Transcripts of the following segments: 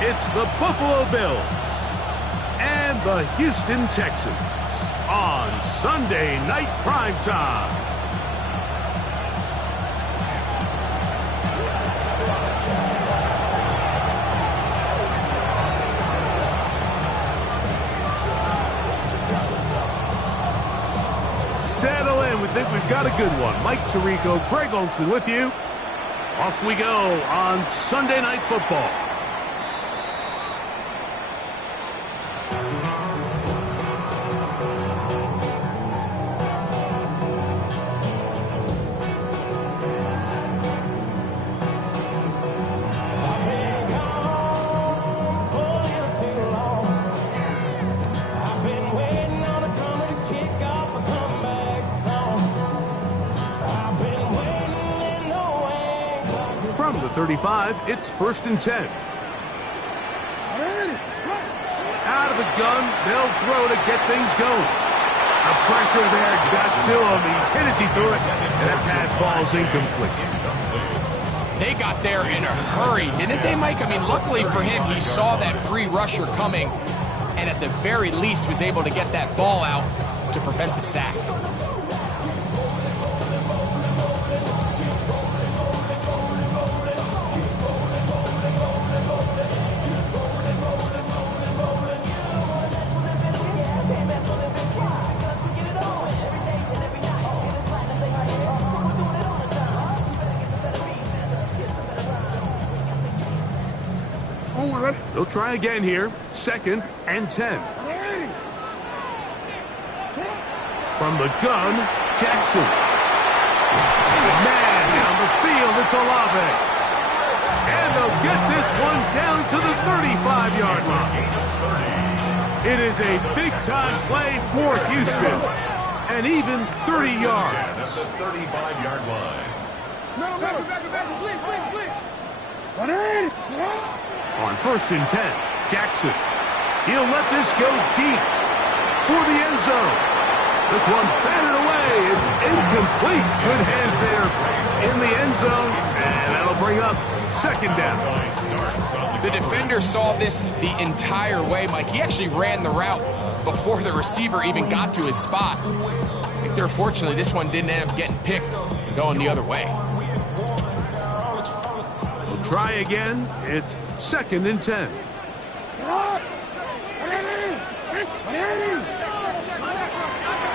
It's the Buffalo Bills and the Houston Texans on Sunday Night Primetime. Settle in. We think we've got a good one. Mike Tirico, Greg Olson with you. Off we go on Sunday Night Football. From the 35, it's 1st and 10. Out of the gun, they'll throw to get things going. The pressure there got to him. He's hit as he threw it, and that pass ball's incomplete. They got there in a hurry, didn't they, Mike? I mean, luckily for him, he saw that free rusher coming, and at the very least was able to get that ball out to prevent the sack. They'll try again here. 2nd and 10. From the gun, Jackson. Man, down the field, it's Olave. And they'll get this one down to the 35-yard line. It is a big-time play for Houston. And even 30 yards. At the 35-yard line. On 1st and 10, Jackson. He'll let this go deep for the end zone. This one batted away. It's incomplete. Good hands there in the end zone. And that'll bring up 2nd down. The defender saw this the entire way, Mike. He actually ran the route before the receiver even got to his spot. I think they're fortunately this one didn't end up getting picked and going the other way. We'll try again. It's 2nd and 10.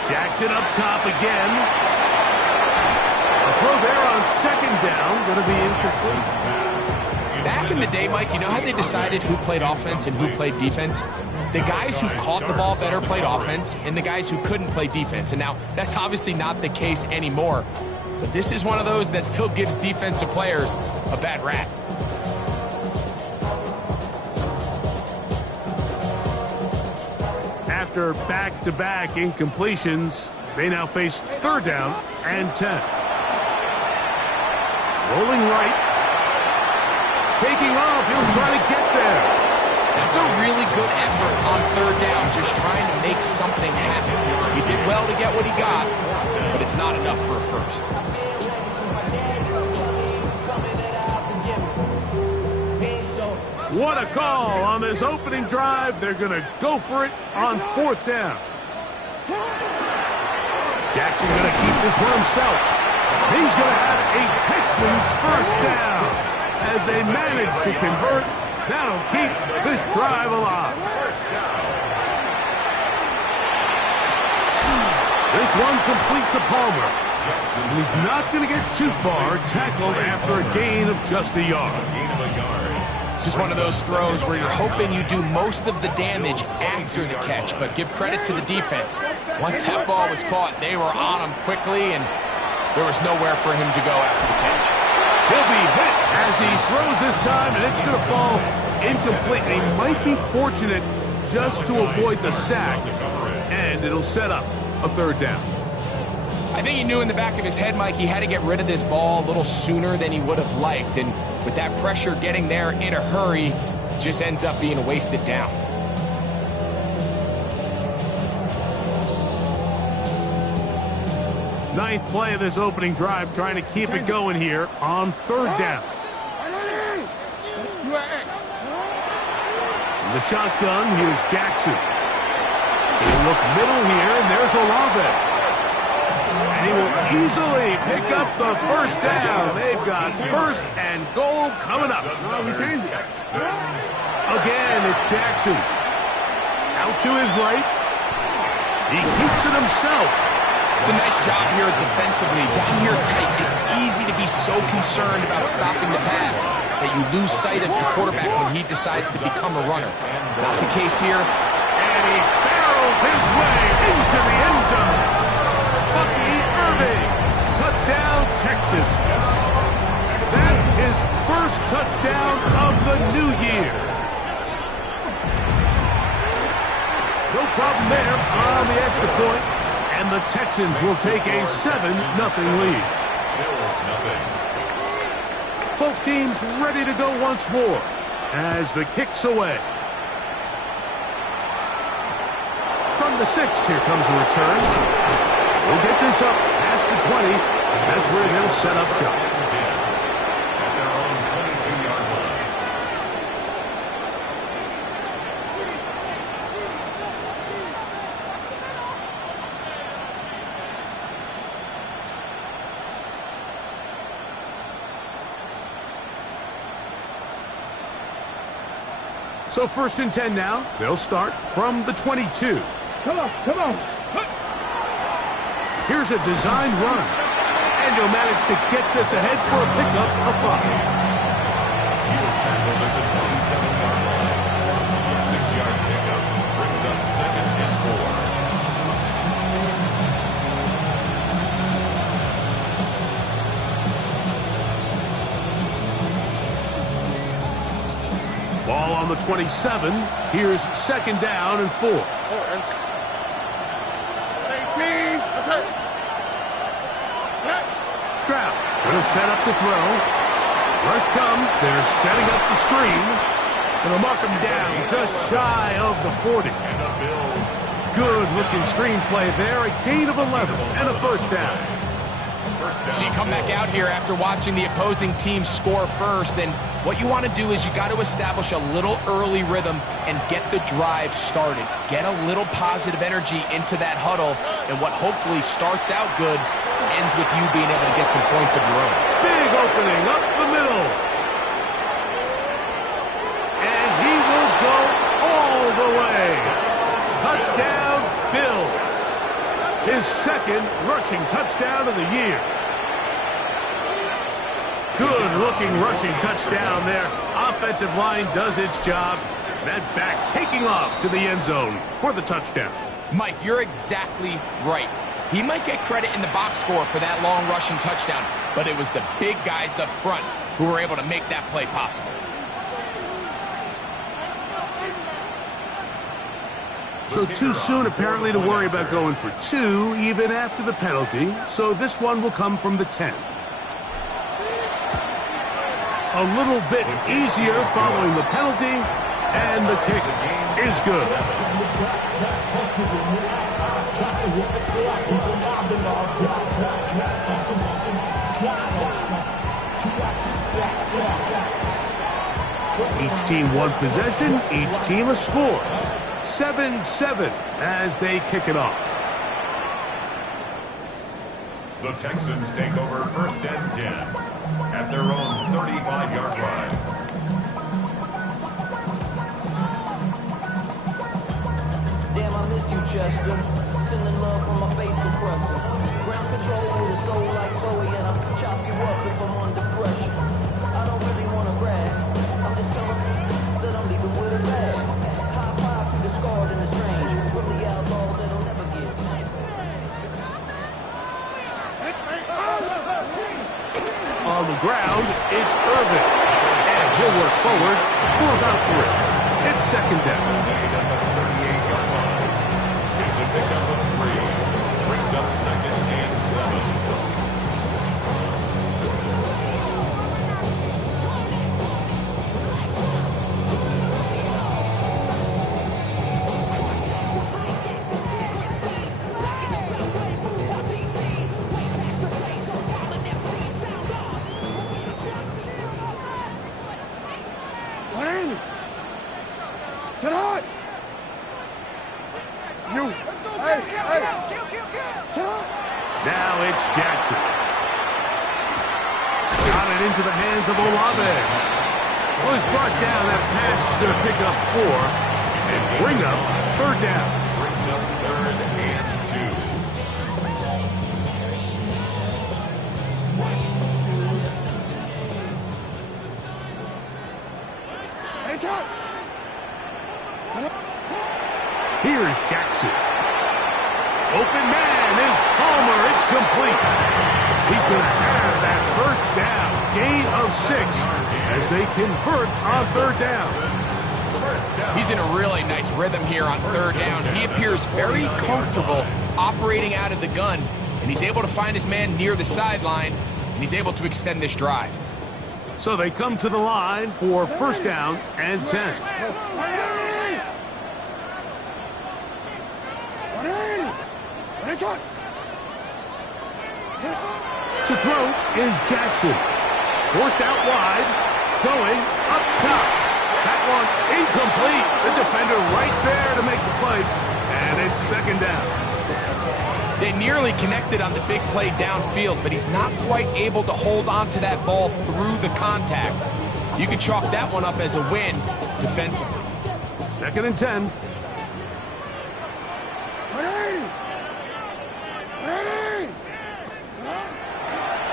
Jackson up top again. A throw there on 2nd down. Going to be incomplete. Back in the day, Mike, you know how they decided who played offense and who played defense? The guys who caught the ball better played offense, and the guys who couldn't play defense. And now, that's obviously not the case anymore. But this is one of those that still gives defensive players a bad rap. After back-to-back incompletions, they now face 3rd down and 10. Rolling right. Taking off. He'll try to get there. That's a really good effort on 3rd down, just trying to make something happen. He did well to get what he got, but it's not enough for a first. What a call on this opening drive. They're going to go for it on 4th down. Jackson going to keep this one himself. He's going to have a Texans 1st down. As they manage to convert, that'll keep this drive alive. This one complete to Palmer. And he's not going to get too far, tackled after a gain of just a yard. This is one of those throws where you're hoping you do most of the damage after the catch, but give credit to the defense. Once that ball was caught, they were on him quickly, and there was nowhere for him to go after the catch. He'll be hit as he throws this time, and it's going to fall incomplete. And he might be fortunate just to avoid the sack, and it'll set up a 3rd down. I think he knew in the back of his head, Mike, he had to get rid of this ball a little sooner than he would have liked. And with that pressure getting there in a hurry, it just ends up being a wasted down. Ninth play of this opening drive, trying to keep it going here on 3rd down. the shotgun, here's Jackson. He'll look middle here, and there's Olave. And he will easily pick up the first down. They've got first and goal coming up. No, we changed it. Again, it's Jackson. Out to his right. He keeps it himself. It's a nice job here defensively. Down here tight, it's easy to be so concerned about stopping the pass that you lose sight as the quarterback when he decides to become a runner. Not the case here. And he barrels his way into the end zone. Bucky Irving. Touchdown, Texas. That is first touchdown of the new year. No problem there on the extra point. And the Texans will take a 7-0 lead. Both teams ready to go once more as the kick's away. From the 6, here comes a return. We'll get this up past the 20. That's where they'll set up shop. At their own 22-yard line. So 1st and 10 now. They'll start from the 22. Come on. Here's a designed run. And he'll manage to get this ahead for a pickup of 5. He was tackled at the 27-yard line. A 6-yard pickup brings up 2nd and 4. Ball on the 27. Here's 2nd down and 4. 18. That's it. Stroud will set up the throw. Rush comes. They're setting up the screen. And they'll mark him down just shy of the 40. And the Bills. Good-looking screenplay there. A gain of 11 and a first down. So you come back out here after watching the opposing team score first, and what you want to do is you got to establish a little early rhythm and get the drive started. Get a little positive energy into that huddle, and what hopefully starts out good ends with you being able to get some points of your own. Big opening up the middle. And he will go all the way. Touchdown, Bills. His 2nd rushing touchdown of the year. Good-looking rushing touchdown there. Offensive line does its job. That back taking off to the end zone for the touchdown. Mike, you're exactly right. He might get credit in the box score for that long rushing touchdown, but it was the big guys up front who were able to make that play possible. So too soon, apparently, to worry about going for 2, even after the penalty. So this one will come from the 10. A little bit easier following the penalty, and the kick is good. Each team one possession, each team a score. 7-7 as they kick it off. The Texans take over 1st and 10 at their own 35-yard line. Damn, I miss you, Chester. Sending love from my bass compressor. Ground control with a soul like Bowie, and I'll chop you up if I'm under pressure. I don't really want to brag. I'm just telling you that I'm leaving with a bag. High five to the scarred and the strange. From the outlaw that'll never get On the ground, it's Irving. And he'll work forward for about 3. It's 2nd down. At the 38-yard line. It's a pickup of 3. Brings up 2nd and 7. You. Hey. Now it's Jackson. Got it into the hands of Olave. Well, he's brought down. That pass is going to pick up 4 and bring up 3rd down. Brings up 3rd and 2. Here's Jackson. Open man is Palmer. It's complete. He's going to have that 1st down. Gain of 6 as they convert on 3rd down. He's in a really nice rhythm here on 3rd down. He appears very comfortable operating out of the gun, and he's able to find his man near the sideline, and he's able to extend this drive. So they come to the line for 1st down and 10. To throw is Jackson. Forced out wide, going up top. That one incomplete. The defender right there to make the play, and it's 2nd down. They nearly connected on the big play downfield, but he's not quite able to hold on to that ball through the contact. You can chalk that one up as a win defensively. 2nd and 10.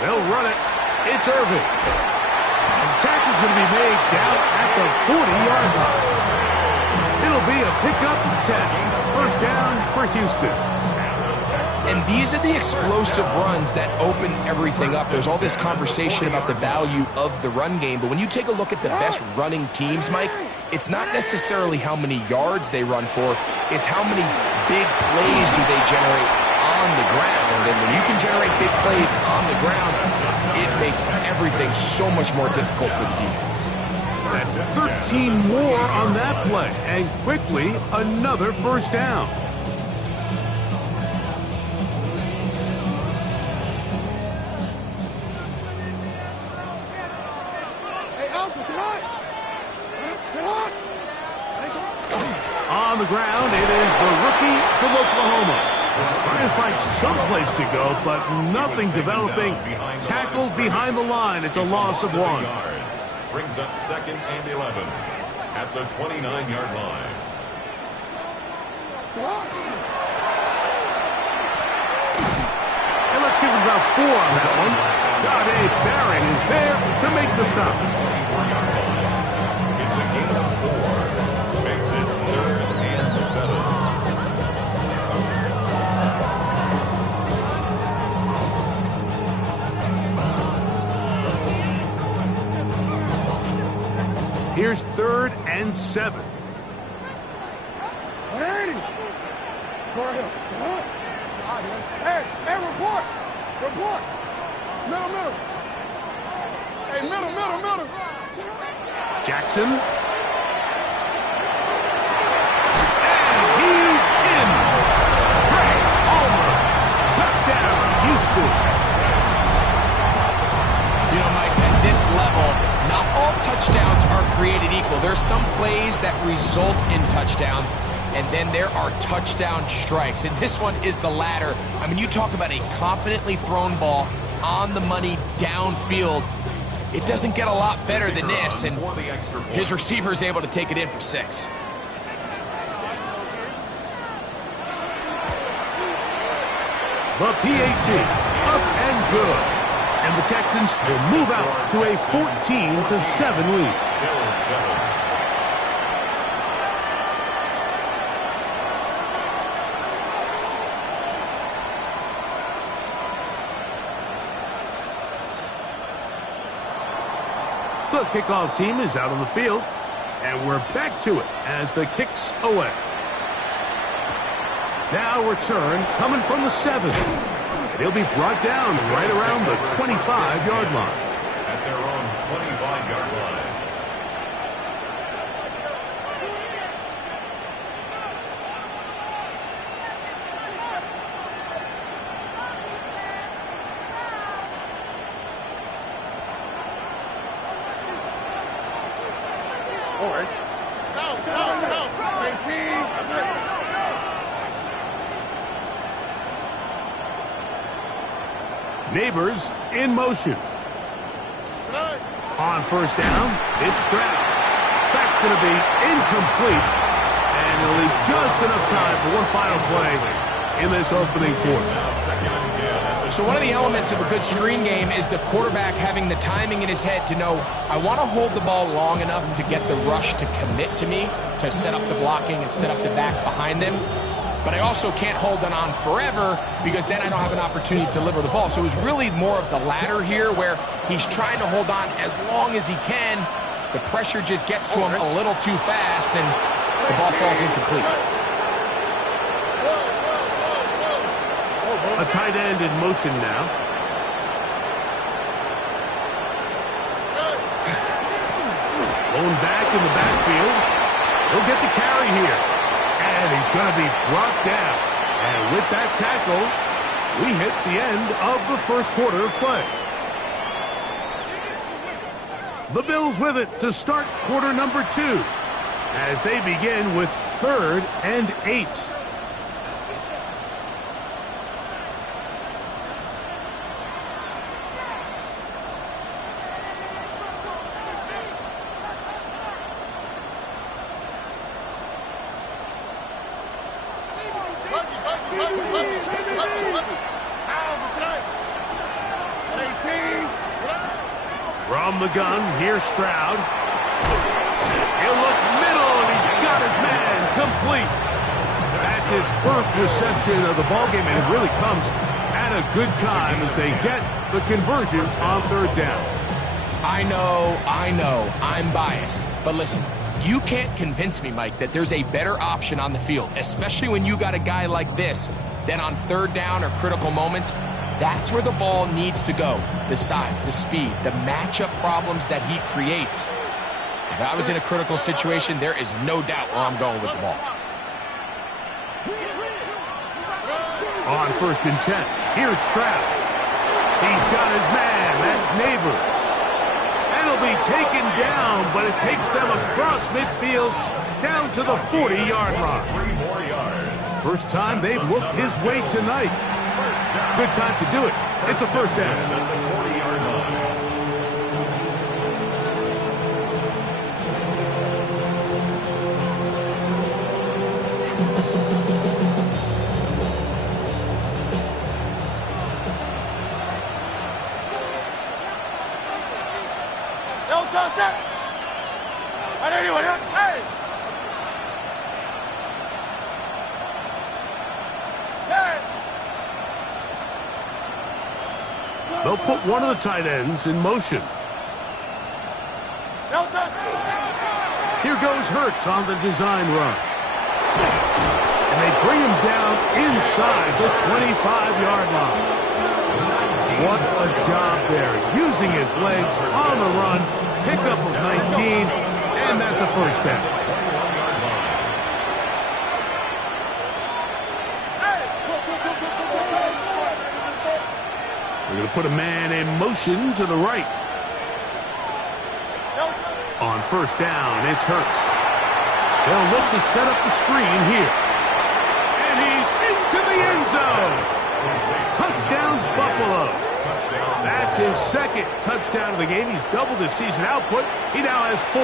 They'll run it. It's Irving. And tackle's going to be made down at the 40-yard line. It'll be a pickup of 10. 1st down for Houston. And these are the explosive runs that open everything up. There's all this conversation about the value of the run game, but when you take a look at the best running teams, Mike, it's not necessarily how many yards they run for, it's how many big plays do they generate on the ground. And when you can generate big plays on the ground, it makes everything so much more difficult for the defense. That's 13 more on that play, and quickly another 1st down. On the ground, it is the rookie from Oklahoma. Trying to find some place to go, but nothing developing. Tackled behind the line. It's a loss of 1. Brings up 2nd and 11 at the 29-yard line. And let's give him about 4 on that one. Dade Barron is there to make the stop. It's a gain of 4. Makes it 3rd and 7. Here's 3rd and 7. Hey, report. Middle. Hey, middle. Jackson. And he's in. Great Palmer. Touchdown, Houston. You know, Mike, at this level, not all touchdowns are created equal. There's some plays that result in touchdowns, and then there are touchdown strikes. And this one is the latter. I mean, you talk about a confidently thrown ball on the money downfield. It doesn't get a lot better than this, and his receiver is able to take it in for 6. The PAT, up and good. And the Texans will move out to a 14-7 lead. The kickoff team is out on the field, and we're back to it as the kick's away. Now return coming from the 7. And he'll be brought down right around the 25-yard line. At their own 25-yard line. All right. Neighbors in motion. On first down, it's Stroud. That's going to be incomplete. And it'll leave just enough time for one final play in this opening quarter. So one of the elements of a good screen game is the quarterback having the timing in his head to know, I want to hold the ball long enough to get the rush to commit to me, to set up the blocking and set up the back behind them. But I also can't hold it on forever because then I don't have an opportunity to deliver the ball. So it was really more of the latter here where he's trying to hold on as long as he can. The pressure just gets to him a little too fast and the ball falls incomplete. A tight end in motion now. Blown back in the backfield. He'll get the carry here. And he's going to be brought down. And with that tackle, we hit the end of the first quarter of play. The Bills with it to start quarter number 2 as they begin with 3rd and 8. From the gun, here's Stroud. He'll look middle, and he's got his man complete. That's his first reception of the ballgame, and it really comes at a good time as they get the conversion on 3rd down. I know, I'm biased. But listen, you can't convince me, Mike, that there's a better option on the field, especially when you got a guy like this, than on 3rd down or critical moments. That's where the ball needs to go. The size, the speed, the matchup problems that he creates. If I was in a critical situation, there is no doubt where I'm going with the ball. On 1st and 10, here's Stroud. He's got his man. That's Neighbors. And he'll be taken down, but it takes them across midfield down to the 40-yard line. 3 more yards. First time they've looked his way tonight. Good time to do it. It's a first down. At the 40-yard line. They'll put one of the tight ends in motion. Here goes Hurts on the design run. And they bring him down inside the 25-yard line. What a job there. Using his legs on the run. Pickup of 19, and that's a first down. We're going to put a man in motion to the right. On 1st down, it's Hurts. They'll look to set up the screen here. And he's into the end zone. Touchdown, Buffalo. That's his 2nd touchdown of the game. He's doubled his season output. He now has 4.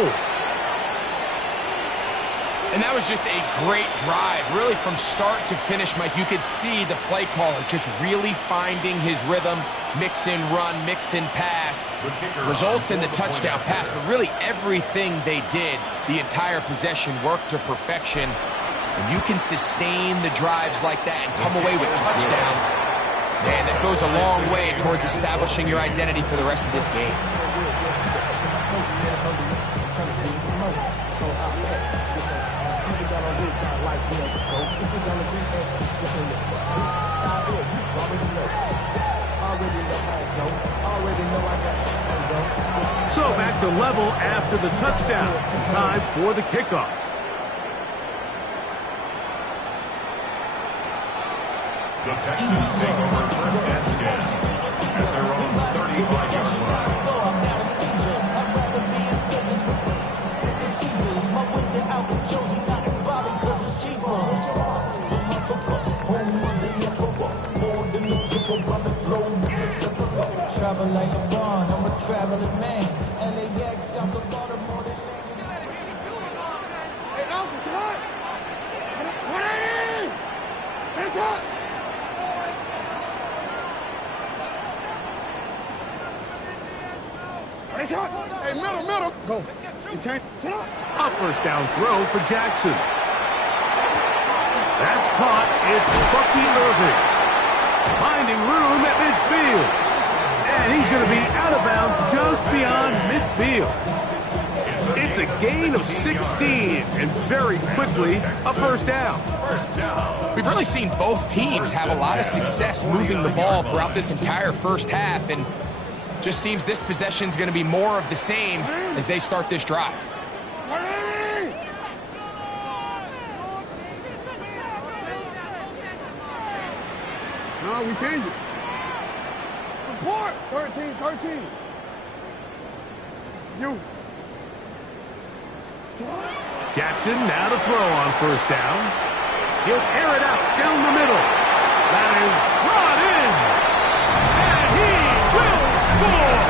And that was just a great drive, really from start to finish, Mike. You could see the play caller just really finding his rhythm, mix in run, mix in pass, results in the touchdown pass. But really everything they did, the entire possession worked to perfection. And you can sustain the drives like that and come away with touchdowns. Man, that goes a long way towards establishing your identity for the rest of this game. So back to level after the touchdown. Time for the kickoff. The Texans take over 1st and 10 at their own 35-yard line. Maryland man. LAX, I'm the Baltimore. Hey, Alpha, what? What it is? It's up. It's up. Hey, middle. Go. You turn. Sit up. A first down throw for Jackson. That's caught. It's Bucky Irving. Finding room at midfield. And he's going to be out of bounds just beyond midfield. It's a gain of 16, and very quickly, a first down. We've really seen both teams have a lot of success moving the ball throughout this entire first half, and just seems this possession is going to be more of the same as they start this drive. No, we changed it. Report. 13. You. Jackson now to throw on first down. He'll air it out down the middle. That is brought in. And he will score.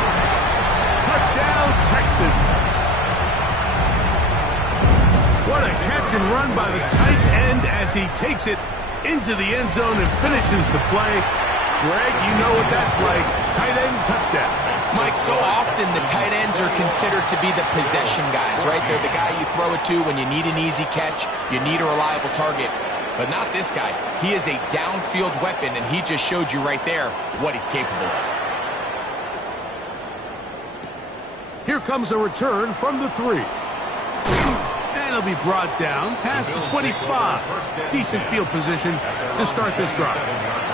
Touchdown, Texans. What a catch and run by the tight end as he takes it into the end zone and finishes the play. Greg, you know what that's like. Tight end touchdown. Mike, so often the tight ends are considered to be the possession guys, right? They're the guy you throw it to when you need an easy catch, you need a reliable target. But not this guy. He is a downfield weapon, and he just showed you right there what he's capable of. Here comes a return from the 3. And he'll be brought down past the 25. Decent field position to start this drive.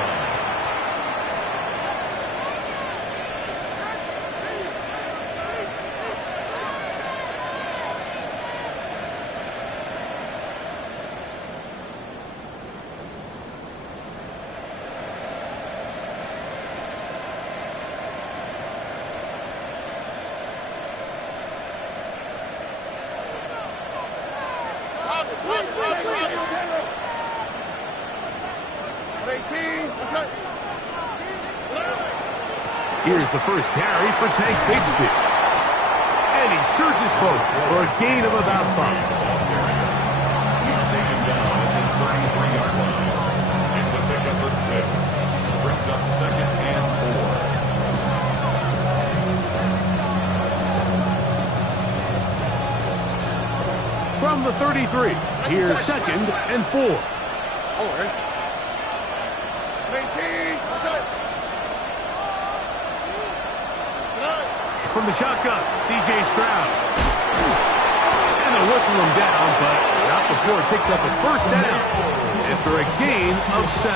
Here's the first carry for Tank Bigsby. And he surges forward for a gain of about 5. He's taken down at the 33-yard line. It's a pickup of 6. Brings up 2nd and 4. From the 33, here's 2nd and 4. All right. 18. From the shotgun, C.J. Stroud. And they'll whistle him down, but not before it picks up a first down after a gain of 7.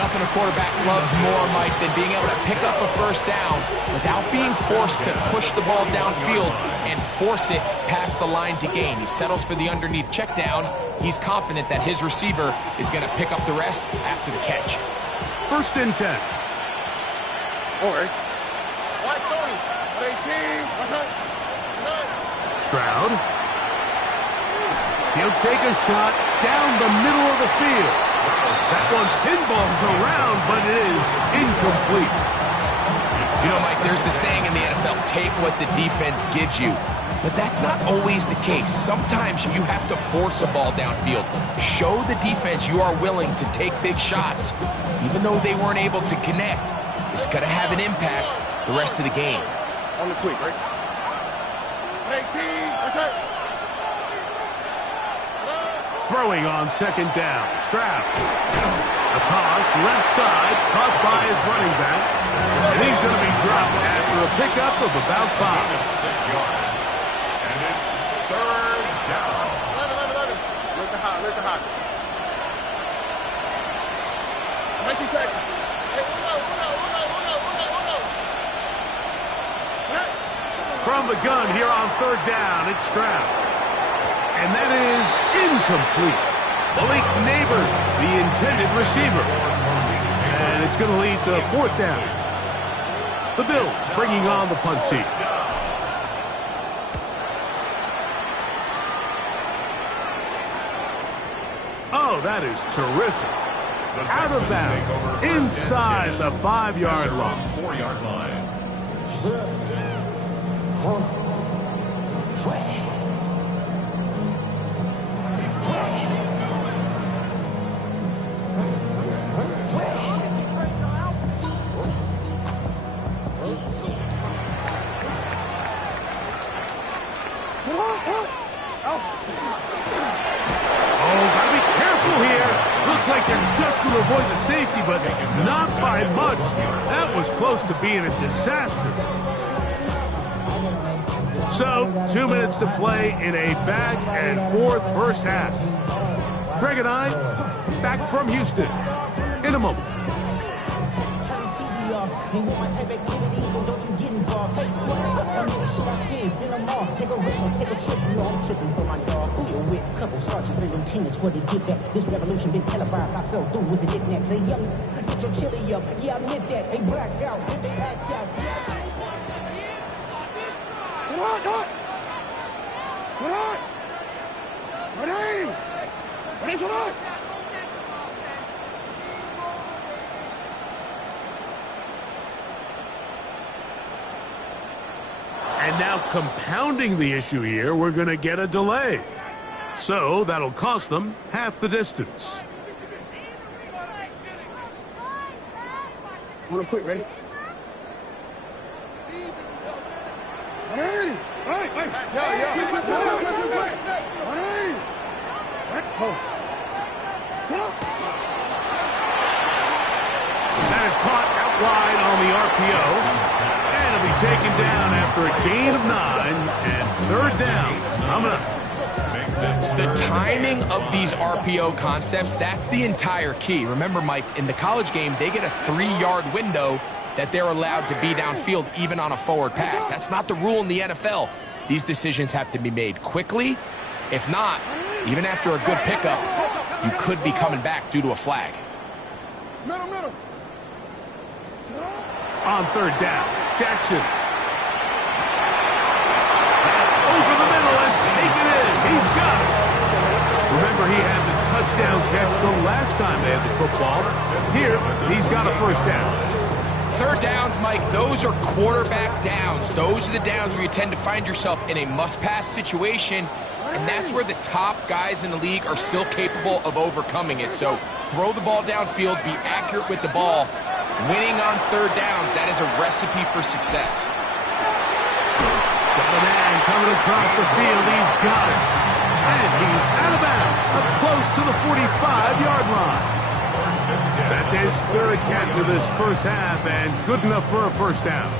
Nothing a quarterback loves more, Mike, than being able to pick up a first down without being forced to push the ball downfield and force it past the line to gain. He settles for the underneath check down. He's confident that his receiver is going to pick up the rest after the catch. 1st and 10. All right. Stroud. He'll take a shot down the middle of the field. That one pinballs around, but it is incomplete. You know, Mike, there's the saying in the NFL, take what the defense gives you. But that's not always the case. Sometimes you have to force a ball downfield. Show the defense you are willing to take big shots. Even though they weren't able to connect, it's going to have an impact the rest of the game. On the quick, right? 18. That's it. Throwing on 2nd down. Stroud. A toss left side, caught by his running back. And he's going to be dropped after a pickup of about 5. 6 yards. And it's 3rd down. 11. Look the hot. Thank you, Texas. Hey, From the gun here on 3rd down, it's Stroud. And that is incomplete. Malik Neighbors, the intended receiver. And it's going to lead to 4th down. The Bills bringing on the punt team. Oh, that is terrific. Out of bounds, inside the 5-yard line. 4-yard line. Looks like they're just going to avoid the safety, but not by much. That was close to being a disaster. So, 2 minutes to play in a back-and-forth first half. Greg and I, back from Houston, in a moment. Take a risk or take a trip, you know I'm tripping for my dog. Who you with? Couple sergeants and lieutenants for the get back. This revolution been televised, I fell through with the knickknacks. Hey, young, get your chili up. Yeah, I admit that. Hey, black out, if they act out. Come on, Doc! Come on! Ready! Ready, come on! And now compounding the issue here, we're going to get a delay. So that'll cost them half the distance. Want to quit, ready? Ready! Hey, hey! That is caught out wide on the RPO. And it'll be taken down after a gain of 9 and third down. Coming up. The timing of these RPO concepts, that's the entire key. Remember, Mike, in the college game, they get a 3-yard window that they're allowed to be downfield even on a forward pass. That's not the rule in the NFL. These decisions have to be made quickly. If not, even after a good pickup, you could be coming back due to a flag. Middle. On third down, Jackson. That's over the middle and taken in. He's got it. Remember, he had the touchdown catch the last time they had the football. Here, he's got a first down. Third downs, Mike, those are quarterback downs. Those are the downs where you tend to find yourself in a must-pass situation, and that's where the top guys in the league are still capable of overcoming it. So throw the ball downfield, be accurate with the ball. Winning on third downs, that is a recipe for success. Got a man coming across the field. He's got it. And he's out of bounds, up close to the 45-yard line. That's his third catch of this first half, and good enough for a first down.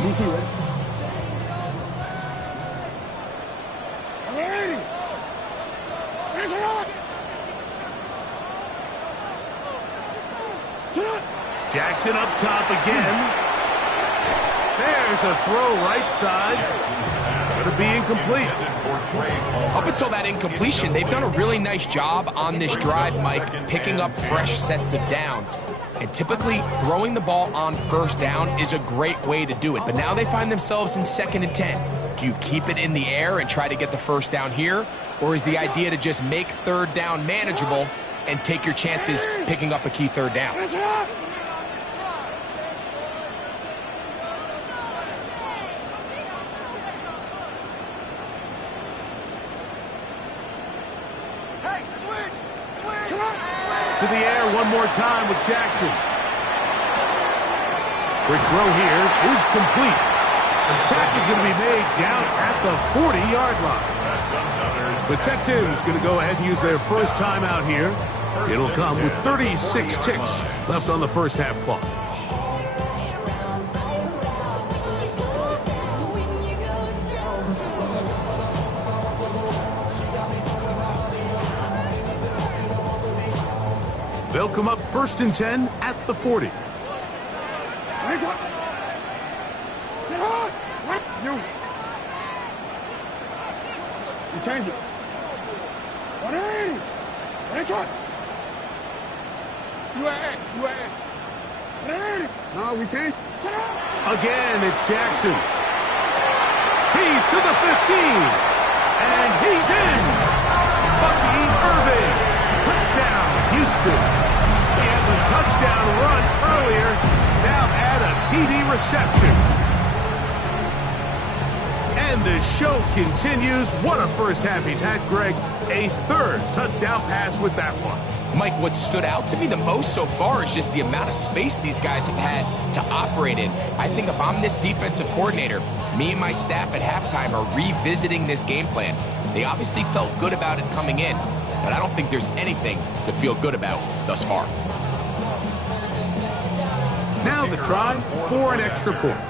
DC, ready? Ready! Ready, Jackson up top again. There's a throw right side. Going to be incomplete. Up until that incompletion, they've done a really nice job on this drive, Mike, picking up fresh sets of downs. And typically, throwing the ball on first down is a great way to do it. But now they find themselves in 2nd and 10. Do you keep it in the air and try to get the first down here? Or is the idea to just make third down manageable and take your chances picking up a key third down? To the air one more time with Jackson. Quick throw here is complete. The tackle is going to be made down at the 40-yard line. The Texans going to go ahead and use their first timeout here. It'll come with 36 ticks left on the first half clock. They'll come up 1st and 10 at the 40. You change it. Ready? Ready, shot. You at X. Ready? No, we change. Shut up. Again, it's Jackson. He He's to the 15. And he's in. Bucky Irving. Touchdown, Houston. He had the touchdown run earlier. Now add a TD reception. And the show continues. What a first half he's had, Greg. A third touchdown pass with that one. Mike, what stood out to me the most so far is just the amount of space these guys have had to operate in. I think if I'm this defensive coordinator, me and my staff at halftime are revisiting this game plan. They obviously felt good about it coming in, but I don't think there's anything to feel good about thus far. Now the try for an extra point.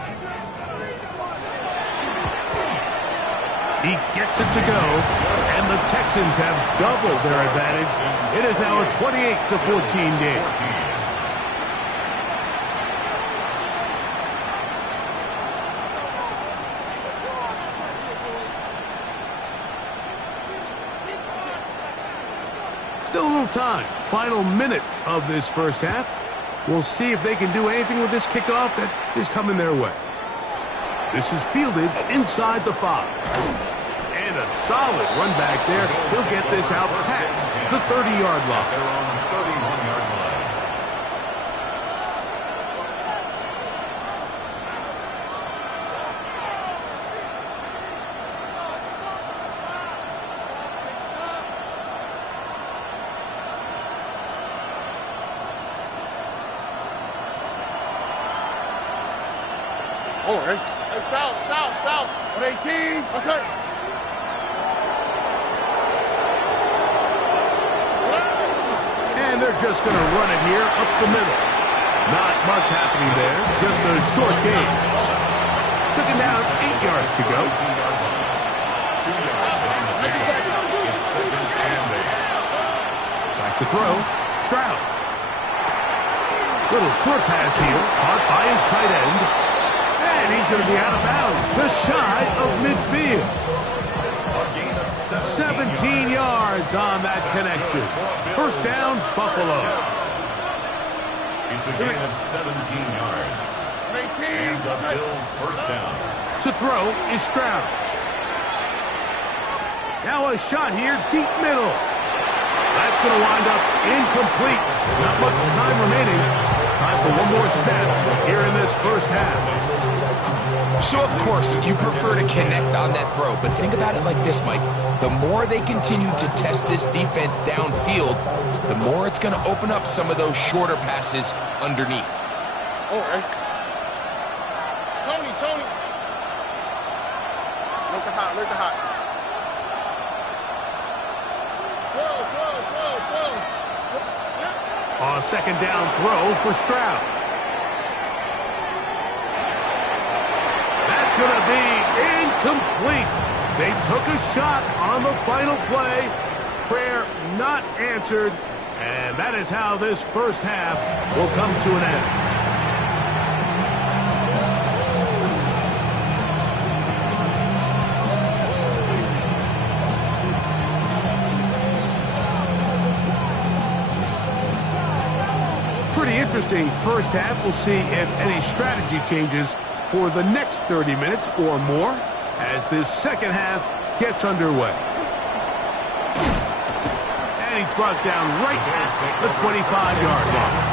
He gets it to go, and the Texans have doubled their advantage. It is now a 28-14 game. Still a little time. Final minute of this first half. We'll see if they can do anything with this kickoff that is coming their way. This is fielded inside the 5. And a solid run back there. He'll get this out past the 30-yard line. They're on the 31-yard line. Oh, hey, south. 118. What's that? And they're just going to run it here up the middle. Not much happening there. Just a short game. Second down, 8 yards to go. 2 yards on the play. It's second and 8. Back to throw. Stroud. Little short pass here. Caught by his tight end. And he's going to be out of bounds. Just shy of midfield. 17 yards on that connection. First down, Buffalo. It's a gain of 17 yards. And the Bills first down. To throw is Stroud. Now a shot here, deep middle. That's going to wind up incomplete. Not much time remaining. Time for one more snap here in this first half. So, of course, you prefer to connect on that throw, but think about it like this, Mike. The more they continue to test this defense downfield, the more it's going to open up some of those shorter passes underneath. Oh, hey. Tony. Look the hot. Throw. A second down throw for Stroud. That's going to be incomplete. They took a shot on the final play. Prayer not answered. And that is how this first half will come to an end. Pretty interesting first half. We'll see if any strategy changes for the next 30 minutes or more as this second half gets underway. And he's brought down right at the 25-yard line.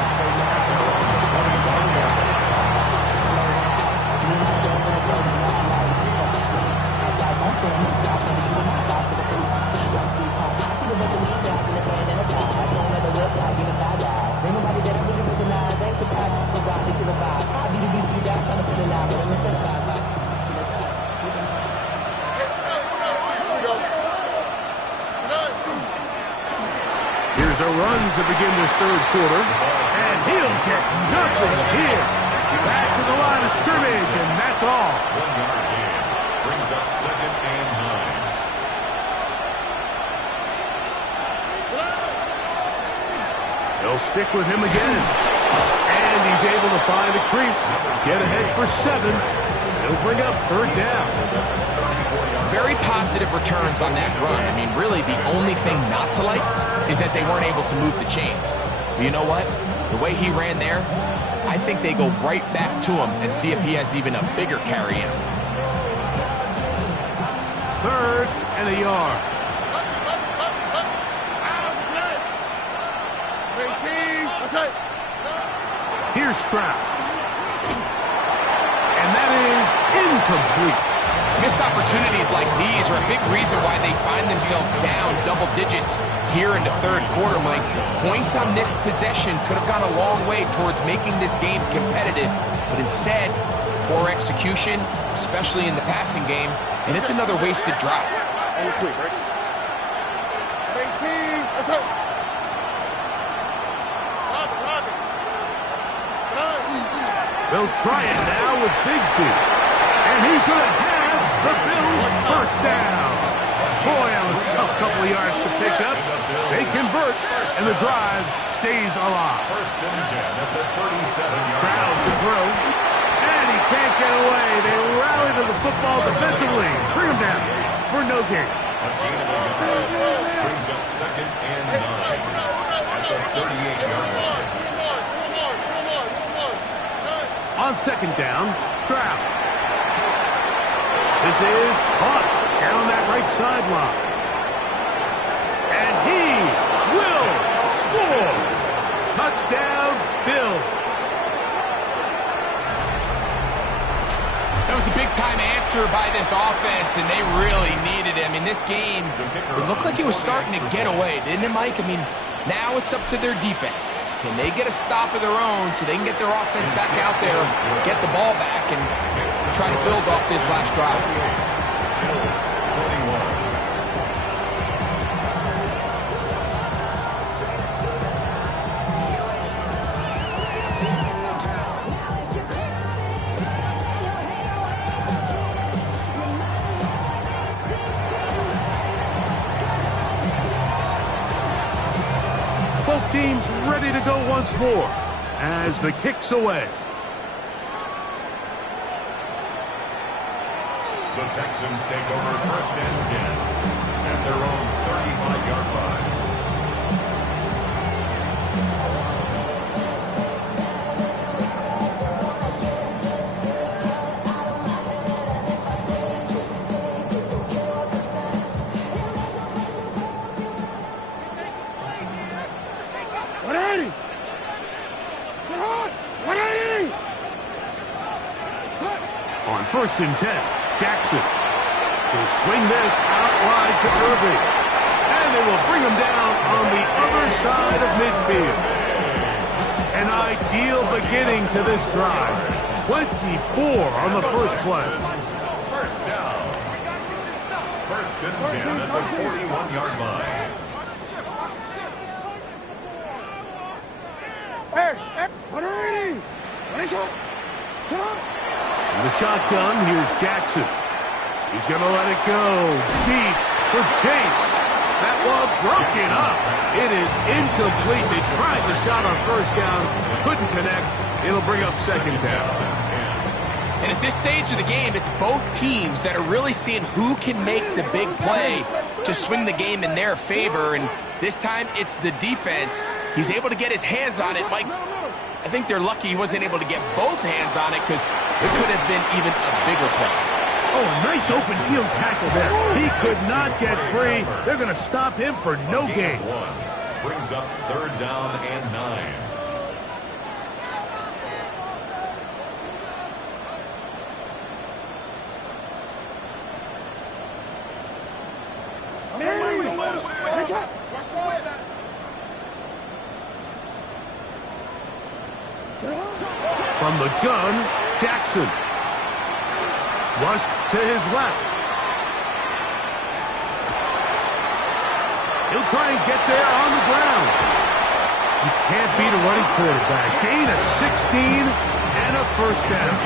Here's a run to begin this third quarter, and he'll get nothing here. Back to the line of scrimmage, and that's all. 1 yard gain brings up second and 9. They'll stick with him again. And he's able to find a crease. Get ahead for 7. He'll bring up third down. Very positive returns on that run. I mean, really, the only thing not to like is that they weren't able to move the chains. But you know what? The way he ran there, I think they go right back to him and see if he has even a bigger carry in him. gain a yard. Here's Stroud. And that is incomplete. Missed opportunities like these are a big reason why they find themselves down double digits here in the third quarter, Mike. Points on this possession could have gone a long way towards making this game competitive, but instead, poor execution, especially in the passing game, and it's another wasted drive. They'll try it now with Bigsby. And he's going to have the Bills first down. Boy, that was a tough couple of yards to pick up. They convert, and the drive stays alive. First and 10 at the 37-yard Stroud to throw. And he can't get away. They rally to the football defensively. Bring him down for no gain. A gain of a yard. Brings up second and 9 at the 38-yard line. On second down, Stroud. This is caught down that right sideline. And he will score. Touchdown, Bills. That was a big-time answer by this offense, and they really needed it. I mean, this game, it looked like it was starting to get away, didn't it, Mike? I mean, now it's up to their defense. Can they get a stop of their own so they can get their offense back out there, get the ball back, and try to build off this last drive? Bills 21. Both teams ready to go once more as the kick's away. The Texans take over first and 10 at their own 35-yard line. On first and 10, Jackson will swing this out wide to Irving. And they will bring him down on the other side of midfield. An ideal beginning to this drive. 24 on the first play. First down. First and 10 at the 41-yard line. In the shotgun, here's Jackson. He's going to let it go deep for Chase. That ball broken up. It is incomplete. They tried the shot on first down, couldn't connect. It'll bring up second down. And at this stage of the game, it's both teams that are really seeing who can make the big play to swing the game in their favor. And this time, it's the defense. He's able to get his hands on it. Mike, I think they're lucky he wasn't able to get both hands on it because it could have been even a bigger play. Oh, a nice open field tackle there. He could not get free. They're going to stop him for no gain. Brings up third down and 9. From the gun, Jackson. Rushed to his left. He'll try and get there on the ground. You can't beat a running quarterback. Gain of 16 and a first down.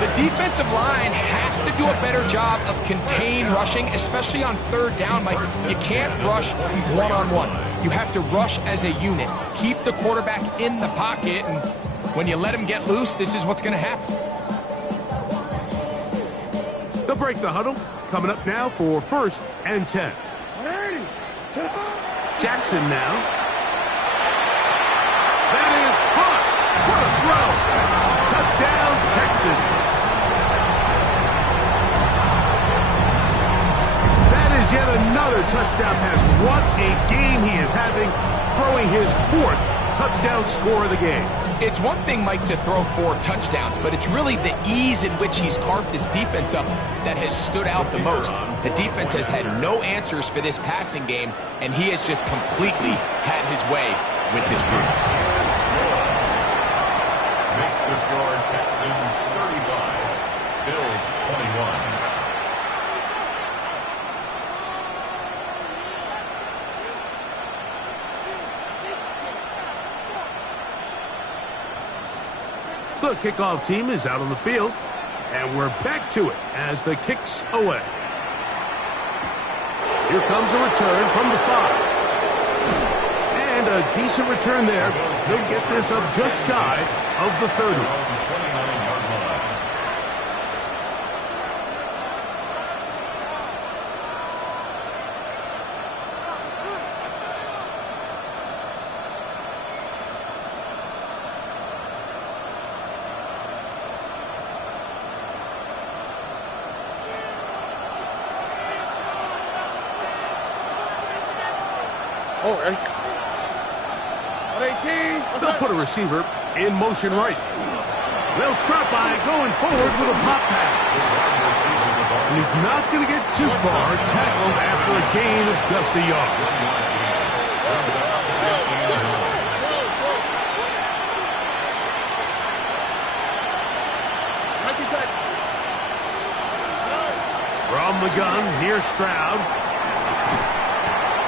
The defensive line has to do a better job of contain rushing, especially on third down, Mike. You can't rush one-on-one. You have to rush as a unit. Keep the quarterback in the pocket, and when you let him get loose, this is what's going to happen. They'll break the huddle. Coming up now for first and 10. Jackson now. That is caught. What a throw. Touchdown, Texans. touchdown pass. What a game he is having, throwing his 4th touchdown score of the game. It's one thing, Mike, to throw 4 touchdowns, but it's really the ease in which he's carved this defense up that has stood out the most. The defense has had no answers for this passing game, and he has just completely had his way with this group. Makes the score Texans 35, Bills 21. The kickoff team is out on the field, and we're back to it as the kick's away. Here comes a return from the 5. And a decent return there. They'll get this up just shy of the 30. 29-yard line. Oh, hey. 18. They'll put a receiver in motion right. They'll start by going forward with a pop pass. And he's not going to get too far, tackled after a gain of just a yard. From the gun, here's Stroud.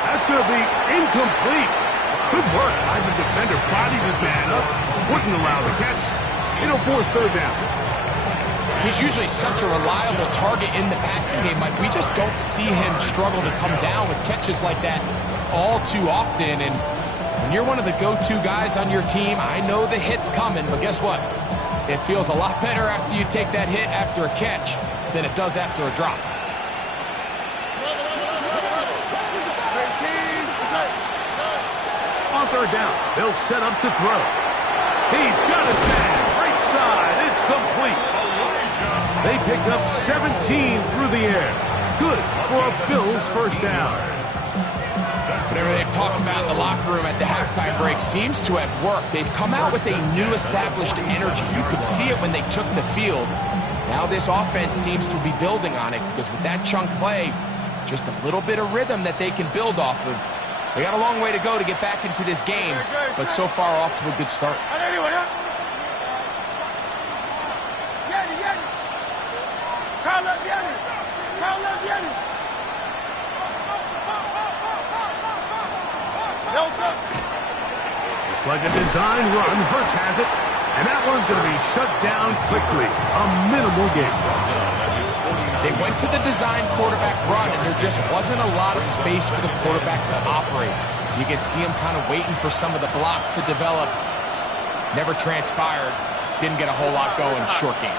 That's going to be incomplete. Good work by the defender. Bodied his man up. Wouldn't allow the catch. It'll force 3rd down. He's usually such a reliable target in the passing game, Mike. We just don't see him struggle to come down with catches like that all too often. And when you're one of the go-to guys on your team, I know the hit's coming, but guess what? It feels a lot better after you take that hit after a catch than it does after a drop. On 3rd down, they'll set up to throw. He's got his man. Right side. It's complete. They picked up 17 through the air. Good for a Bills 1st down. Whatever they've talked about in the locker room at the halftime break seems to have worked. They've come out with a new established energy. You could see it when they took the field. Now this offense seems to be building on it because with that chunk play, just a little bit of rhythm that they can build off of. They got a long way to go to get back into this game, but so far off to a good start. It's like a design run. Hurts has it, and that one's going to be shut down quickly. A minimal gain. They went to the design quarterback run, and there just wasn't a lot of space for the quarterback to operate. You can see him kind of waiting for some of the blocks to develop. Never transpired. Didn't get a whole lot going. Short game.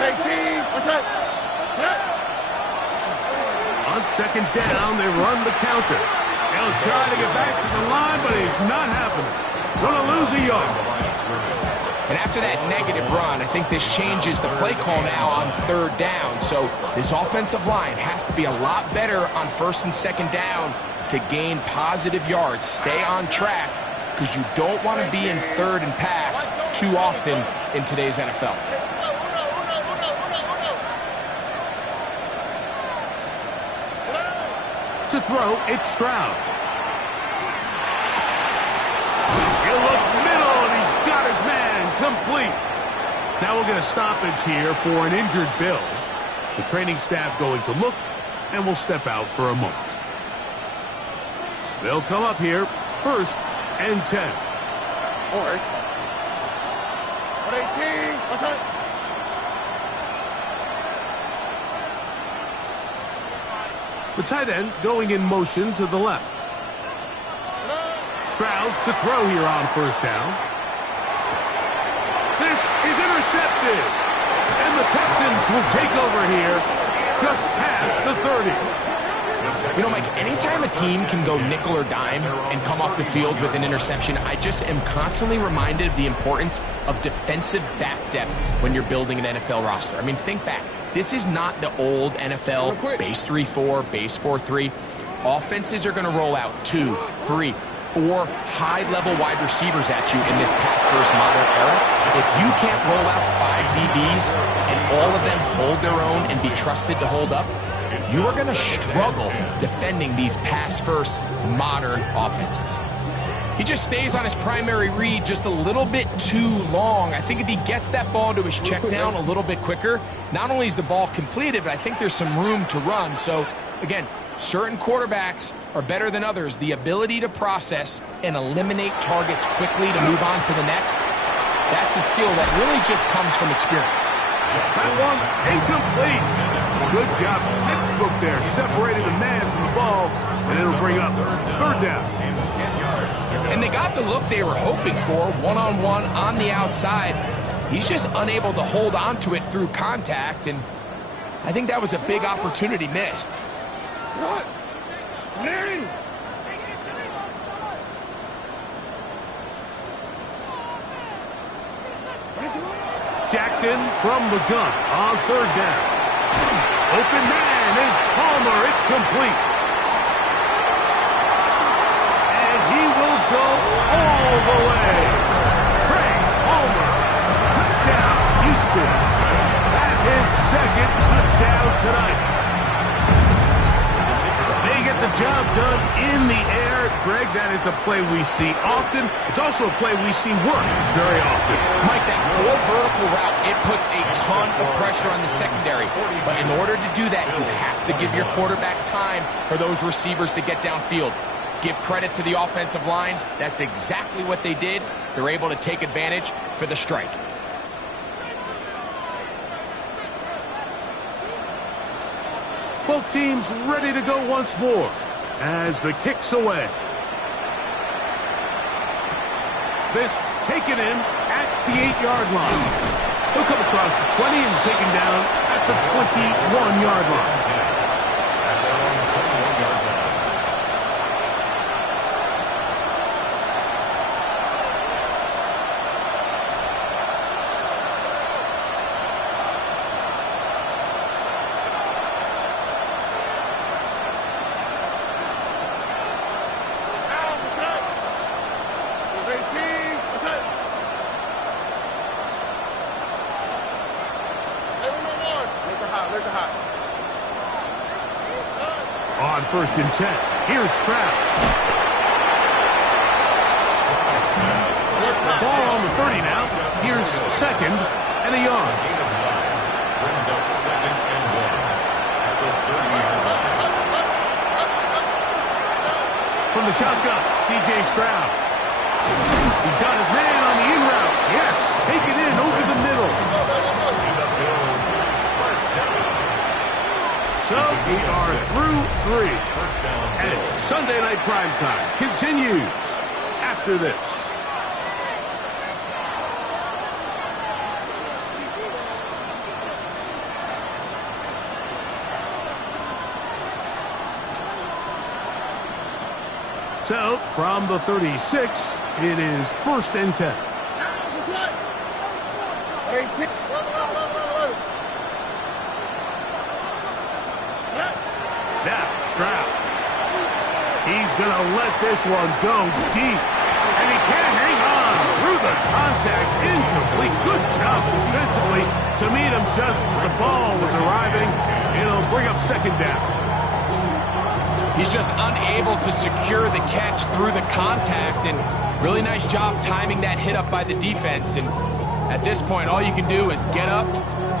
18. What's up? On 2nd down, they run the counter. He'll try to get back to the line, but it's not happening. Gonna lose a yard. And after that negative run, I think this changes the play call now on 3rd down. So this offensive line has to be a lot better on 1st and 2nd down to gain positive yards. Stay on track because you don't want to be in 3rd and pass too often in today's NFL. To throw, it's Stroud. He'll look middle, and he's got his man complete. Now we'll get a stoppage here for an injured Bill. The training staff going to look, and will step out for a moment. They'll come up here, 1st and 10. All right. 18. What's up? The tight end going in motion to the left. Stroud to throw here on 1st down. This is intercepted. And the Texans will take over here just past the 30. You know, Mike, anytime a team can go nickel or dime and come off the field with an interception, I just am constantly reminded of the importance of defensive back depth when you're building an NFL roster. I mean, think back. This is not the old NFL base 3-4, base 4-3. offenses are going to roll out 2, 3, 4 high-level wide receivers at you in this pass-first modern era. If you can't roll out 5 DBs and all of them hold their own and be trusted to hold up, you are going to struggle defending these pass-first modern offenses. He just stays on his primary read just a little bit too long. I think if he gets that ball to his check down a little bit quicker, not only is the ball completed, but I think there's some room to run. So, again, certain quarterbacks are better than others. The ability to process and eliminate targets quickly to move on to the next, that's a skill that really just comes from experience. That one incomplete. Good job, textbook there. Separated the man from the ball, and it'll bring up 3rd down. And they got the look they were hoping for, one-on-one on the outside. He's just unable to hold on to it through contact, and I think that was a big opportunity missed. Jackson from the gun on 3rd down. Open man is Palmer. It's complete. And he will go all the way. Craig Palmer. Touchdown, Houston. That's his 2nd touchdown tonight. They get the job done in the air. Greg, that is a play we see often. It's also a play we see work very often. Mike, that 4 vertical route, it puts a ton of pressure on the secondary. But in order to do that, you have to give your quarterback time for those receivers to get downfield. Give credit to the offensive line. That's exactly what they did. They're able to take advantage for the strike. Both teams ready to go once more as the kick's away. This taken in at the 8-yard line. He'll come across the 20 and taken down at the 21-yard line. On 1st and 10, here's Stroud. Ball on the 30 now. Here's 2nd and a yard. Brings up 2nd and 1 at the 30-yard line. From the shotgun, C.J. Stroud. He's got his man on the in route. Yes, take it in over the middle. So we are through 3. And Sunday Night Primetime continues after this. So from the 36, it is 1st and 10. Now, Stroud. He's going to let this one go deep. And he can't hang on through the contact. Incomplete. Good job defensively to meet him just as the ball was arriving. It'll bring up 2nd down. He's just unable to secure the catch through the contact, and really nice job timing that hit up by the defense. And at this point, all you can do is get up,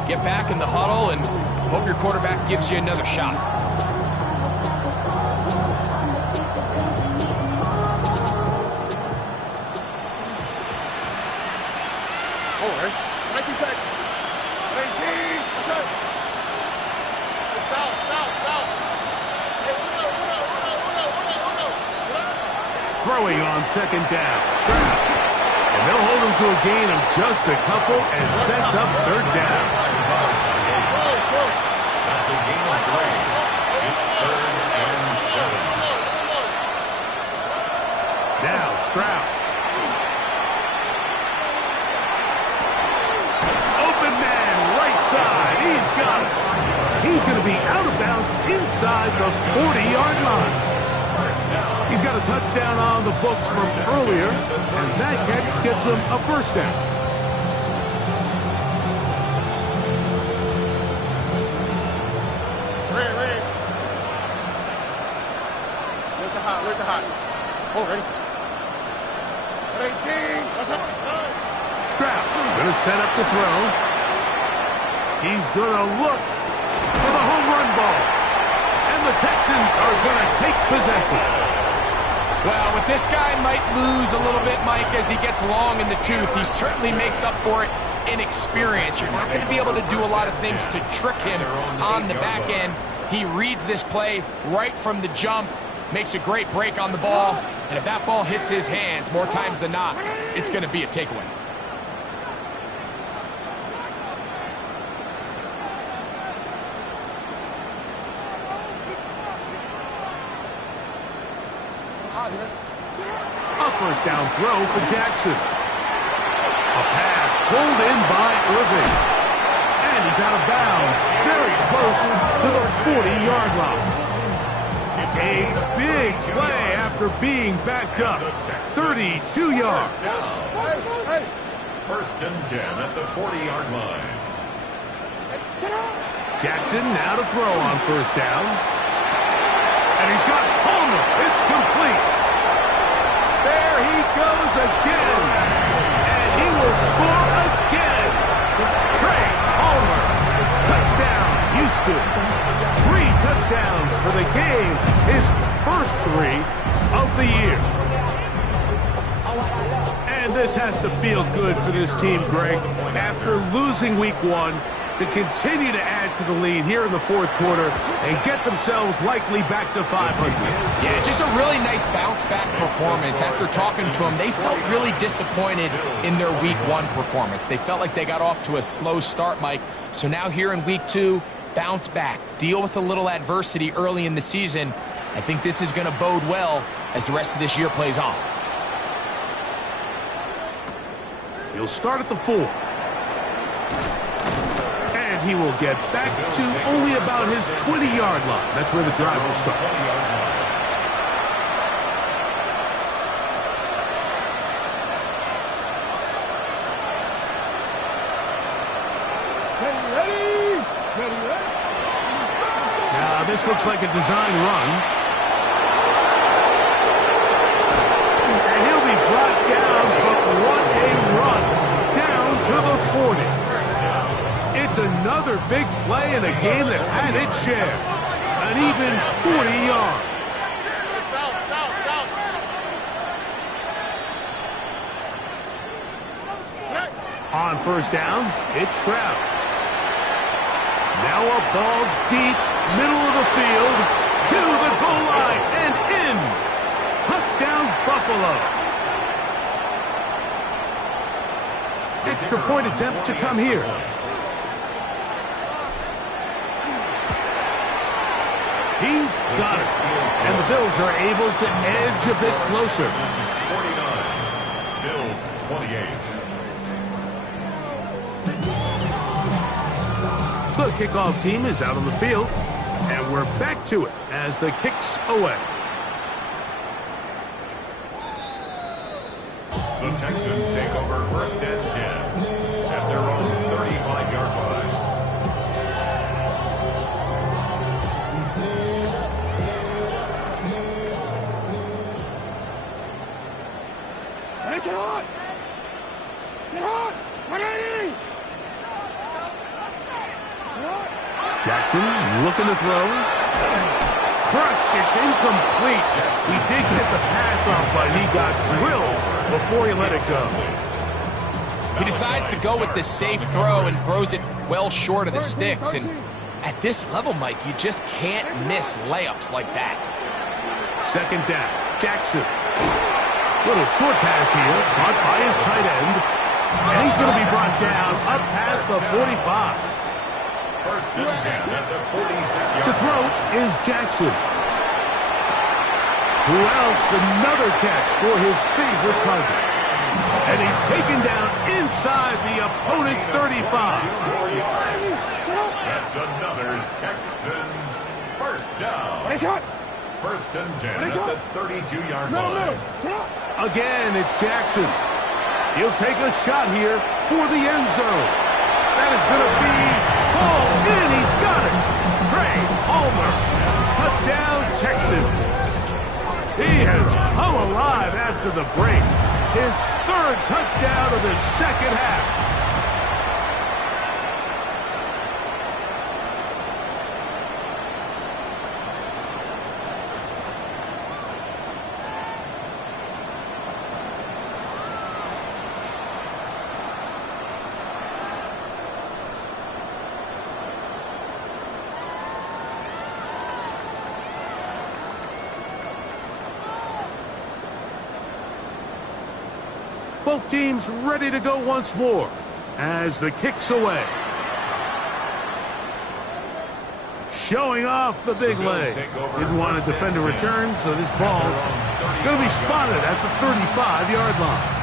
get back in the huddle, and hope your quarterback gives you another shot. Throwing on 2nd down. Stroud. And they'll hold him to a gain of just a couple and sets up 3rd down. That's a gain of 3. It's 3rd and 7. Now Stroud. Open man, right side. He's got it. He's going to be out of bounds inside the 40-yard line. He's got a touchdown on the books from earlier, and that catch gets him a first down. Ready. Where's the hot? Oh, ready. Stroud going to set up the throw. He's going to look for the home run ball. And the Texans are going to take possession. Well, with this guy might lose a little bit, Mike, as he gets long in the tooth. He certainly makes up for it in experience. You're not going to be able to do a lot of things to trick him on the back end. He reads this play right from the jump, makes a great break on the ball, and if that ball hits his hands more times than not, it's going to be a takeaway. A first down throw for Jackson. A pass pulled in by Irving. And he's out of bounds, very close to the 40-yard line. A big play after being backed up. 32 yards. First and 10 at the 40-yard line. Jackson now to throw on first down. And he's got Palmer. It's complete. There he goes again. And he will score again. Craig Palmer. Touchdown, Houston. 3 touchdowns for the game. His first 3 of the year. And this has to feel good for this team, Greg. After losing week 1, to continue to add to the lead here in the fourth quarter and get themselves likely back to 500. Yeah, just a really nice bounce-back performance. After talking to them, they felt really disappointed in their week 1 performance. They felt like they got off to a slow start, Mike. So now here in week 2, bounce back, deal with a little adversity early in the season. I think this is going to bode well as the rest of this year plays on. He'll start at the 4. He will get back to only about his 20-yard line. That's where the drive will start. Ready. Now, this looks like a design run. And he'll be brought down, but what a run. Down to the 40. It's another big play in a game that's had its share. An even 40 yards. On first down, it's Stroud. Now a ball deep, middle of the field, to the goal line and in. Touchdown, Buffalo. Extra point attempt to come here. He's got it. And the Bills are able to edge a bit closer. 49. Bills 28. The kickoff team is out on the field. And we're back to it as the kick's away. The Texans take over first and 10 at their own 35-yard line. Get hot! 180! Jackson looking to throw. Crushed. It's incomplete. He did get the pass off, but he got drilled before he let it go. He decides to go with the safe throw and throws it well short of the sticks. And at this level, Mike, you just can't miss layups like that. Second down. Jackson. Little short pass here, caught by his tight end. And he's going to be brought down up past the 45. First and 10 at the 46-yard To throw is Jackson. Who else? Another catch for his favorite target. And he's taken down inside the opponent's 35. That's another Texans first down. First and 10 at the 32-yard line. Again, it's Jackson. He'll take a shot here for the end zone. That is going to be called in. He's got it. Trey Palmer. Touchdown, Texans. He has come alive after the break. His third touchdown of the second half. Both teams ready to go once more as the kick's away. Showing off the big leg. Didn't want to defend a return, so this ball going to be spotted at the 35-yard line.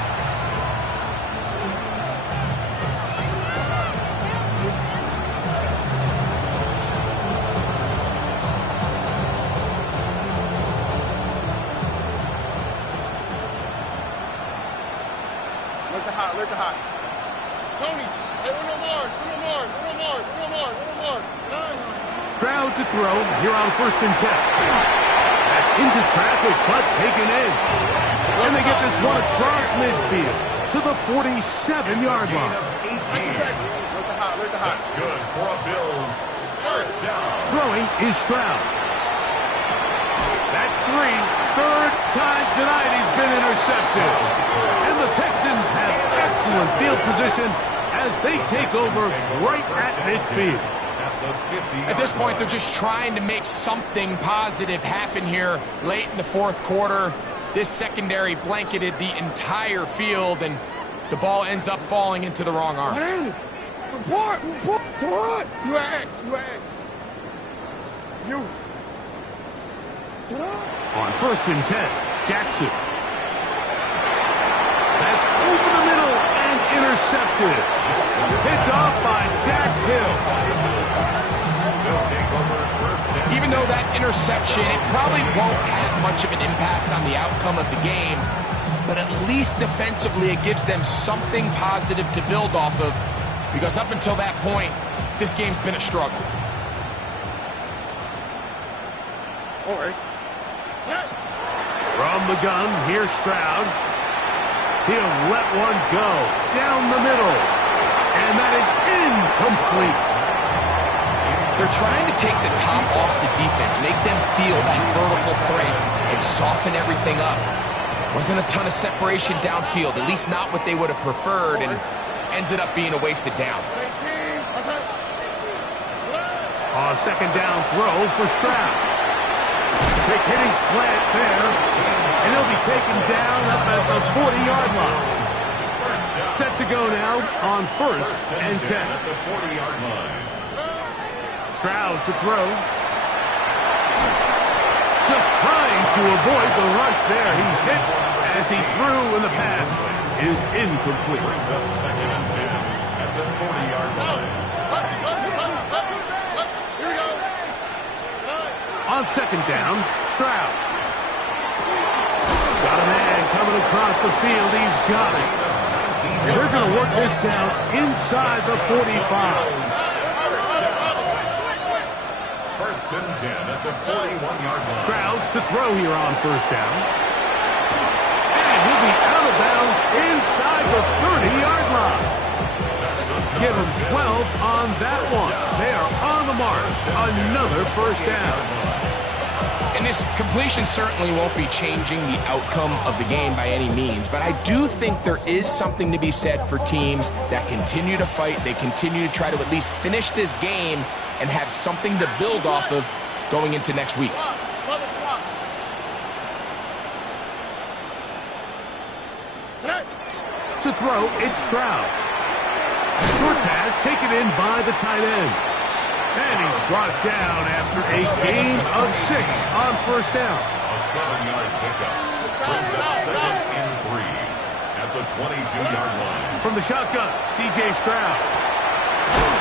Look at hot. Tony, hey, no more. Stroud to throw here on 1st and 10. That's into traffic, but taken in. And they get this one across midfield to the 47-yard line. Look at hot. That's good for a Bills first down. Throwing is Stroud. That's 3. Third time tonight he's been intercepted. And the Texans have excellent field position as they take over right at midfield. At this point, they're just trying to make something positive happen here late in the fourth quarter. This secondary blanketed the entire field, and the ball ends up falling into the wrong arms. Report. You act. On 1st and 10, Jackson. That's over the middle and intercepted. Picked off by Dax Hill. Even though that interception, it probably won't have much of an impact on the outcome of the game, but at least defensively it gives them something positive to build off of, because up until that point, this game's been a struggle. All right. From the gun, here's Stroud. He'll let one go down the middle. And that is incomplete. They're trying to take the top off the defense, make them feel that vertical threat, and soften everything up. Wasn't a ton of separation downfield, at least not what they would have preferred, and ends it up being a wasted down. A second down throw for Stroud. Big hitting slant there, and he'll be taken down up at the 40-yard line. Set to go now on 1st and 10. At the 40-yard line. Stroud to throw. Just trying to avoid the rush there. He's hit as he threw, and the pass is incomplete. Brings up 2nd and 10 at the 40-yard line. Here we go. On 2nd down, Stroud. Got a man coming across the field. He's got it. And they're going to work this down inside the 45. First and 10 at the 41-yard line. Stroud to throw here on 1st down. And he'll be out of bounds inside the 30-yard line. Give him 12 on that one. They are on the march. Another 1st down. And this completion certainly won't be changing the outcome of the game by any means, but I do think there is something to be said for teams that continue to fight, they continue to try to at least finish this game and have something to build off of going into next week. To throw, it's Stroud. Short pass taken in by the tight end. And he's brought down after a gain of 6 on 1st down. A 7-yard pickup. Brings up 2nd and 3 at the 22-yard line. From the shotgun, C.J. Stroud.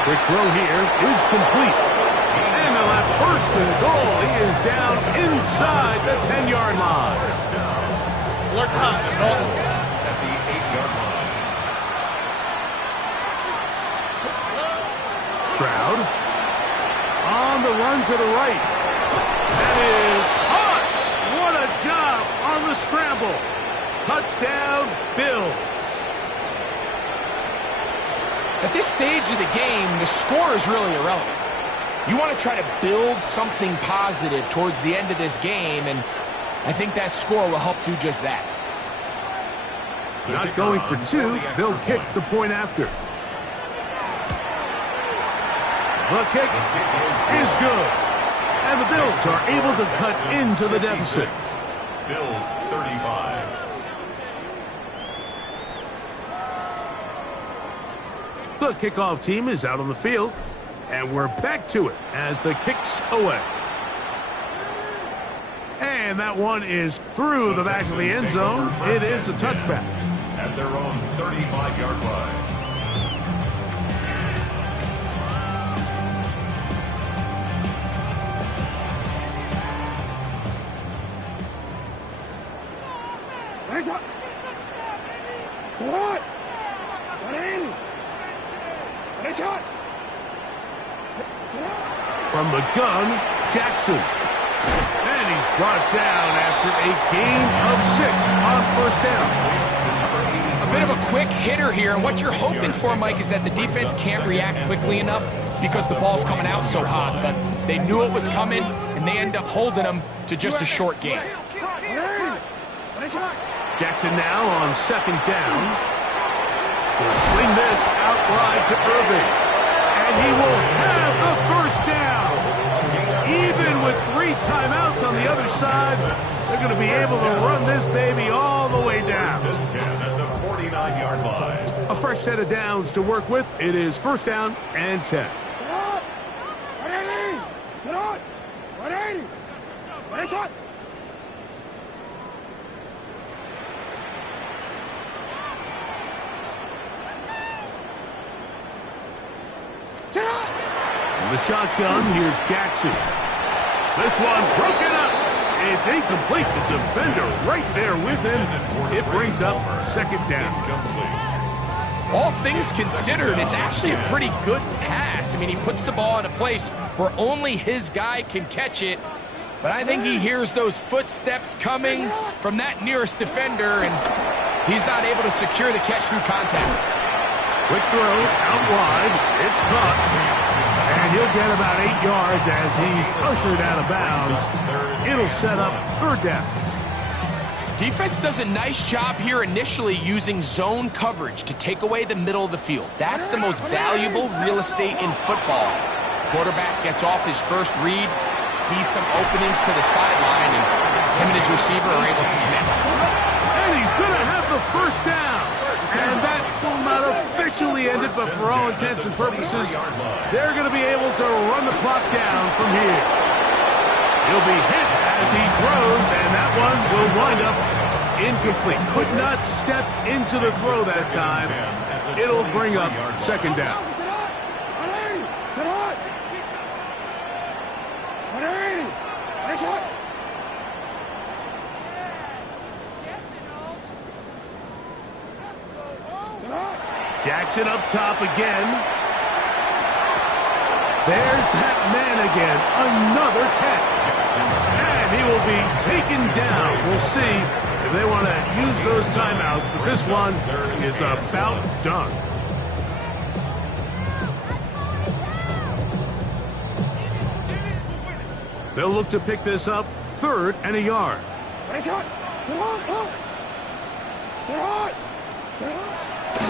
Quick throw here is complete. And While at first and goal, he is down inside the 10-yard line. At the 8-yard line. Stroud on the run to the right. That is caught. What a job on the scramble. Touchdown, Bills. At this stage of the game, the score is really irrelevant. You want to try to build something positive towards the end of this game, and I think that score will help do just that. Not going for two, they'll kick the point after. The kick is good. And the Bills are able to cut into the deficit. Bills 35. The kickoff team is out on the field. And we're back to it as the kick's away. And that one is through the back of the end zone. It is a touchback. At their own 35-yard line. From the gun, Jackson. And he's brought down after a gain of 6 on first down. A bit of a quick hitter here, and what you're hoping for, Mike, is that the defense can't react quickly enough because the ball's coming out so hot. But they knew it was coming, and they end up holding them to just a short gain. Jackson now on second down. Will swing this out wide to Irving. And he will have the first down. Even with 3 timeouts on the other side, they're going to be able to run this baby all the way down. At the 49-yard line. A fresh set of downs to work with. It is first down and 10. The shotgun, here's Jackson. This one broken up. It's incomplete. The defender right there with him. It brings up second down. All things considered, it's actually a pretty good pass. I mean, he puts the ball in a place where only his guy can catch it. But I think he hears those footsteps coming from that nearest defender, and he's not able to secure the catch through contact. Quick throw out wide. It's caught. And he'll get about 8 yards as he's ushered out of bounds. It'll set up third down. Defense does a nice job here initially using zone coverage to take away the middle of the field. That's the most valuable real estate in football. Quarterback gets off his first read, sees some openings to the sideline, and him and his receiver are able to connect. And he's going to have the first down. And that will not officially end it, but for all intents and purposes, they're going to be able to run the clock down from here. He'll be hit as he throws, and that one will wind up incomplete. Could not step into the throw that time. It'll bring up second down. Jackson up top again. There's that man again. Another catch. And he will be taken down. We'll see if they want to use those timeouts, but this one is about done. They'll look to pick this up, 3rd and a yard.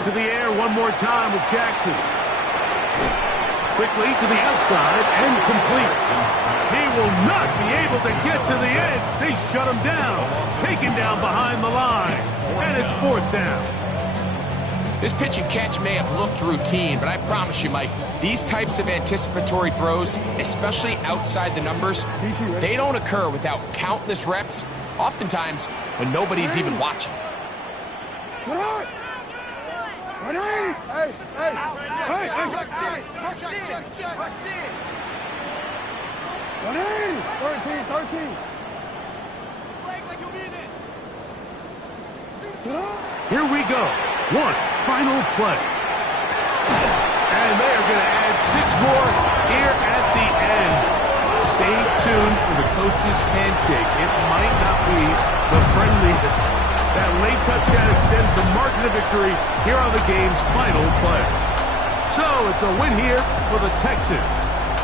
To the air one more time with Jackson. Quickly to the outside and complete. He will not be able to get to the edge. They shut him down. Taken down behind the line. And it's 4th down. This pitch and catch may have looked routine, but I promise you, Mike, these types of anticipatory throws, especially outside the numbers, they don't occur without countless reps, oftentimes when nobody's even watching. 13. Here we go. One final play. And they are going to add 6 more here at the end. Stay tuned for the coach's handshake. It might not be the friendliest. That late touchdown extends the margin of victory here on the game's final play. So it's a win here for the Texans.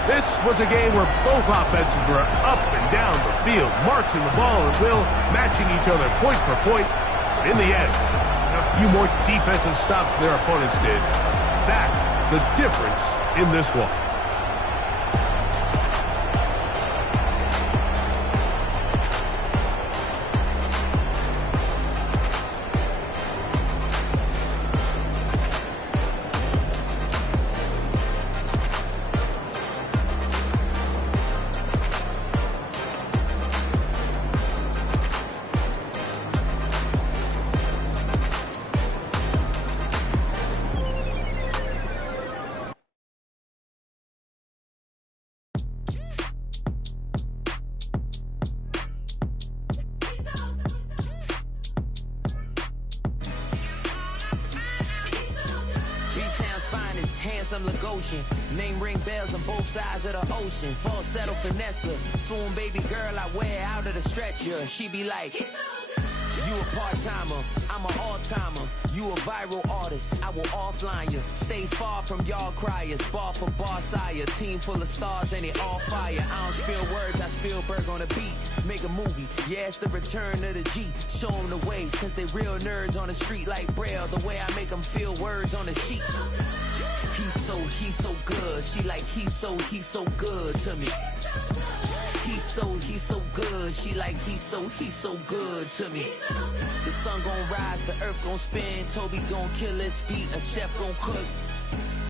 This was a game where both offenses were up and down the field, marching the ball at will, matching each other point for point. But in the end, a few more defensive stops than their opponents did. That's the difference in this one. Finest, handsome Lagosian. Name ring bells on both sides of the ocean. Falsetto Vanessa, swoon baby girl I wear out of the stretcher. She be like, you a part-timer, I'm an all-timer. You a viral artist, I will offline you. Stay far from y'all criers, bar for bar sire. Team full of stars and it all fire. I don't spill words, I spill Berg on a beat. Make a movie, yeah, it's the return of the G. Show them the way, cause they real nerds on the street like Braille. The way I make them feel words on the sheet. He's so good. She like, he's so good to me. He's so good. She like, he's so good to me. The sun gon' rise, the earth gon' spin. Toby gon' kill this beat, a chef gon' cook.